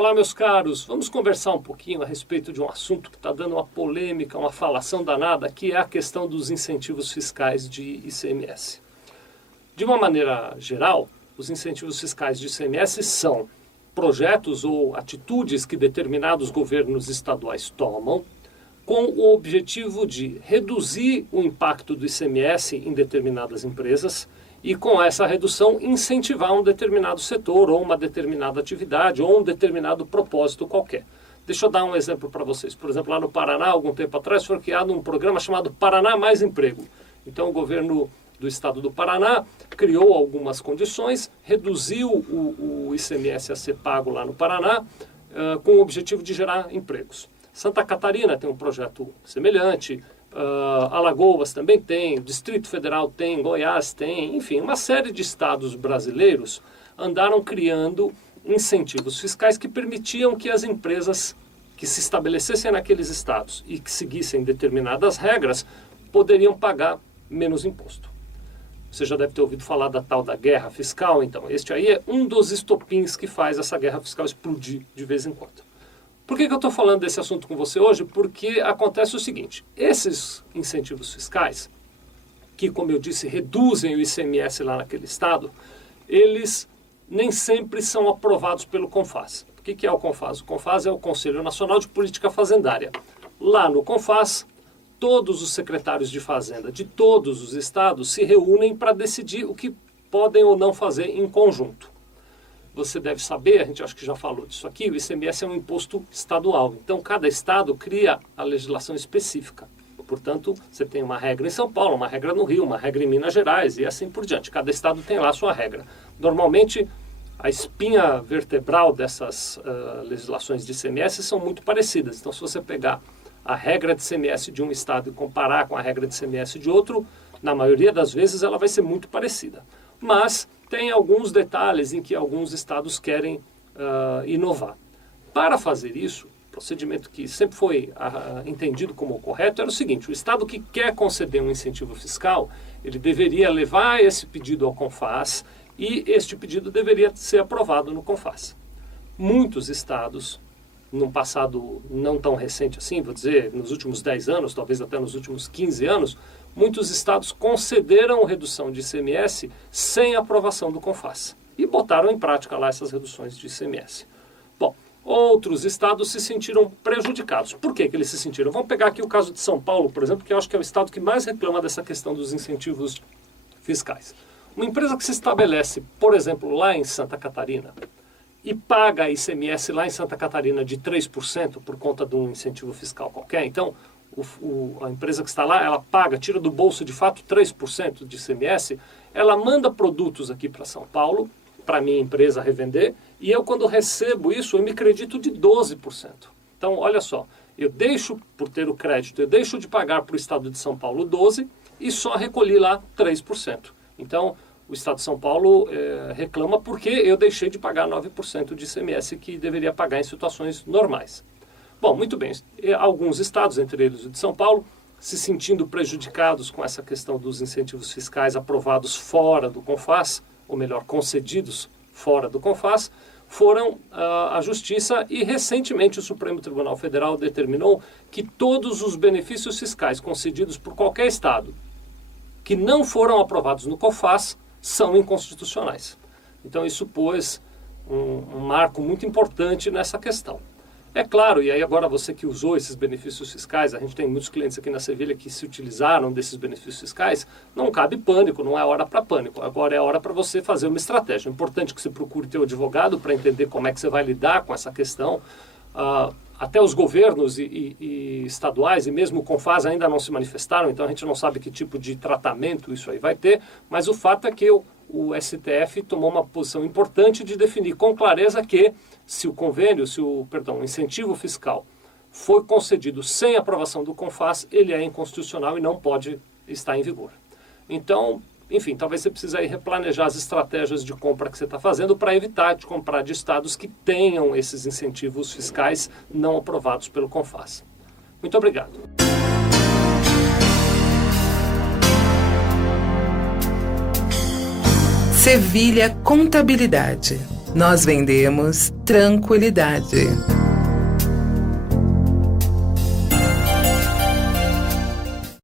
Olá, meus caros. Vamos conversar um pouquinho a respeito de um assunto que está dando uma polêmica, uma falação danada, que é a questão dos incentivos fiscais de ICMS. De uma maneira geral, os incentivos fiscais de ICMS são projetos ou atitudes que determinados governos estaduais tomam com o objetivo de reduzir o impacto do ICMS em determinadas empresas e, com essa redução, incentivar um determinado setor ou uma determinada atividade ou um determinado propósito qualquer. Deixa eu dar um exemplo para vocês. Por exemplo, lá no Paraná, algum tempo atrás, foi criado um programa chamado Paraná Mais Emprego. Então, o governo do estado do Paraná criou algumas condições, reduziu o ICMS a ser pago lá no Paraná, com o objetivo de gerar empregos. Santa Catarina tem um projeto semelhante, Alagoas também tem, o Distrito Federal tem, Goiás tem, enfim, uma série de estados brasileiros andaram criando incentivos fiscais que permitiam que as empresas que se estabelecessem naqueles estados e que seguissem determinadas regras poderiam pagar menos imposto. Você já deve ter ouvido falar da tal da guerra fiscal, então este aí é um dos estopins que faz essa guerra fiscal explodir de vez em quando. Por que eu estou falando desse assunto com você hoje? Porque acontece o seguinte, esses incentivos fiscais, que, como eu disse, reduzem o ICMS lá naquele estado, eles nem sempre são aprovados pelo CONFAZ. O que é o CONFAZ? O CONFAZ é o Conselho Nacional de Política Fazendária. Lá no CONFAZ, todos os secretários de fazenda de todos os estados se reúnem para decidir o que podem ou não fazer em conjunto. Você deve saber, a gente acho que já falou disso aqui, o ICMS é um imposto estadual. Então, cada estado cria a legislação específica. Portanto, você tem uma regra em São Paulo, uma regra no Rio, uma regra em Minas Gerais e assim por diante. Cada estado tem lá a sua regra. Normalmente, a espinha vertebral dessas legislações de ICMS são muito parecidas. Então, se você pegar a regra de ICMS de um estado e comparar com a regra de ICMS de outro, na maioria das vezes ela vai ser muito parecida. Mas tem alguns detalhes em que alguns estados querem inovar. Para fazer isso, o procedimento que sempre foi entendido como correto era o seguinte, o estado que quer conceder um incentivo fiscal, ele deveria levar esse pedido ao CONFAZ e este pedido deveria ser aprovado no CONFAZ. Muitos estados, num passado não tão recente assim, vou dizer, nos últimos 10 anos, talvez até nos últimos 15 anos, muitos estados concederam redução de ICMS sem aprovação do CONFAZ e botaram em prática lá essas reduções de ICMS. Bom, outros estados se sentiram prejudicados. Por que eles se sentiram? Vamos pegar aqui o caso de São Paulo, por exemplo, que eu acho que é o estado que mais reclama dessa questão dos incentivos fiscais. Uma empresa que se estabelece, por exemplo, lá em Santa Catarina, e paga ICMS lá em Santa Catarina de 3% por conta de um incentivo fiscal qualquer, então a empresa que está lá, ela paga, tira do bolso de fato 3% de ICMS, ela manda produtos aqui para São Paulo, para a minha empresa revender, e eu quando recebo isso, eu me credito de 12%. Então, olha só, eu deixo, por ter o crédito, eu deixo de pagar para o estado de São Paulo 12% e só recolhi lá 3%. Então, o estado de São Paulo reclama porque eu deixei de pagar 9% de ICMS que deveria pagar em situações normais. Bom, muito bem, alguns estados, entre eles o de São Paulo, se sentindo prejudicados com essa questão dos incentivos fiscais aprovados fora do CONFAZ, ou melhor, concedidos fora do CONFAZ, foram à Justiça e recentemente o Supremo Tribunal Federal determinou que todos os benefícios fiscais concedidos por qualquer estado que não foram aprovados no CONFAZ são inconstitucionais. Então isso pôs um marco muito importante nessa questão. É claro, e aí agora você que usou esses benefícios fiscais, a gente tem muitos clientes aqui na Sevilha que se utilizaram desses benefícios fiscais, não cabe pânico, não é hora para pânico, agora é hora para você fazer uma estratégia. É importante que você procure teu advogado para entender como é que você vai lidar com essa questão. Até os governos e estaduais e mesmo o CONFAZ ainda não se manifestaram, então a gente não sabe que tipo de tratamento isso aí vai ter, mas o fato é que o STF tomou uma posição importante de definir com clareza que se o incentivo fiscal foi concedido sem aprovação do CONFAZ, ele é inconstitucional e não pode estar em vigor. Então, enfim, talvez você precise aí replanejar as estratégias de compra que você está fazendo para evitar de comprar de estados que tenham esses incentivos fiscais não aprovados pelo CONFAZ. Muito obrigado. Sevilha Contabilidade. Nós vendemos tranquilidade.